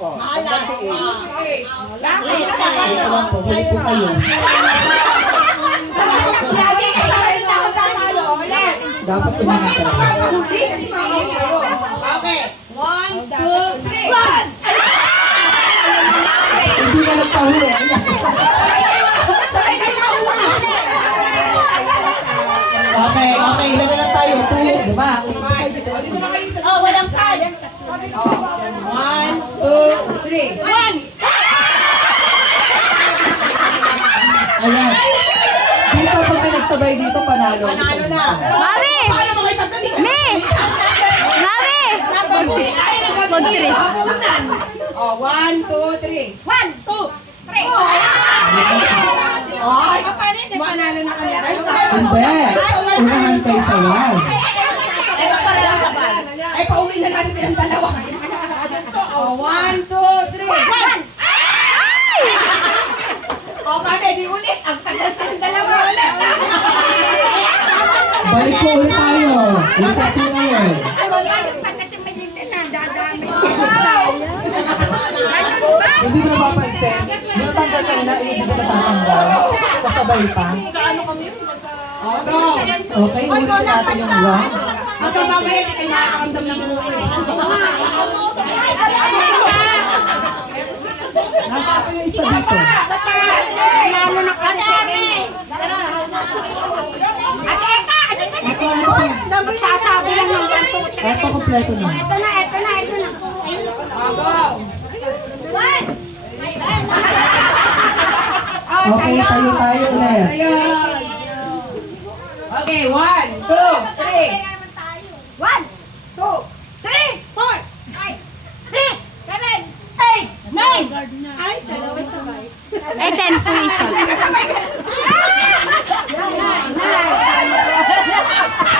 Ito lang po, huli po kayo. Lagi ka sa akin na ako tatalo. Ulit. Dapat umangat talaga. Hindi kasi makakawin kayo. Okay. 1, 2, 3. 1! Hindi na nagpahuli. Ayan. Sabay kayo na una. Okay, okay. Ilan na lang tayo? 2, diba? Isa tayo dito. Dito na kayo sa... Walang card. 1, 2, 3. Ayan. Dito, pag may nagsabay dito, panalo. Panalo na. Mami! Paano mo kayo tatlo? Di ka- Mi! Mami! Pagpuli tayo ng gagawin. Hapunan. Oh, 1, 2, 3. 1, 2, 3. Ay, Panalo na kaya. Hindi. Unahan kayo sa wall. ay pauwi na natin silang dalawa. Oh, 1, 2, 3. 1! Oh, paano? Di ulit. Ang tagal silang dalawa ulit. Balik po ulit tayo. Isa po na yun. Hindi mo napapansin. Nung natanggal ka na, hindi ka natatanggal. Kasabay pa. Oh, go. Okay, ulit natin yung round. Hanggang mamaya, di kayo makakaramdam ng buhay. Nasa pa yung isa dito. Ito, ito po. Magsasabi lang ng ganito. Ito, kompleto na. Ito na. Oh, go. Okay, tayo ulit. Tayo. Okay, 1, 2, 3. 1, 2, 3, 4, 5, 6, 7, 8, 9. Ay, dalawa sabay. Eh, 10 po isa.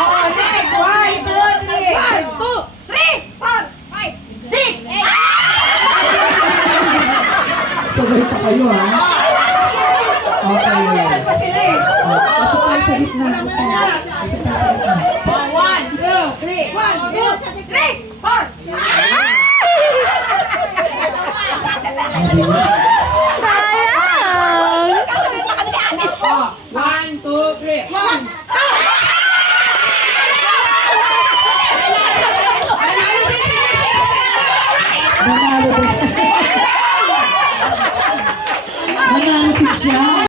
Oh, next. 1, 2, 3. 1, 2, 3, 4, 5, 6, 8. Sabay pa kayo, ha? Okay. Saan pa sila eh? Pasok tayo sa gitna. Pasok tayo sa gitna. Oh, 1, 2, 3. 1, 2, 3, 4. Sayang! Oh, 1, 2, 3. 1. Nanalo din si Mr. Nanalo din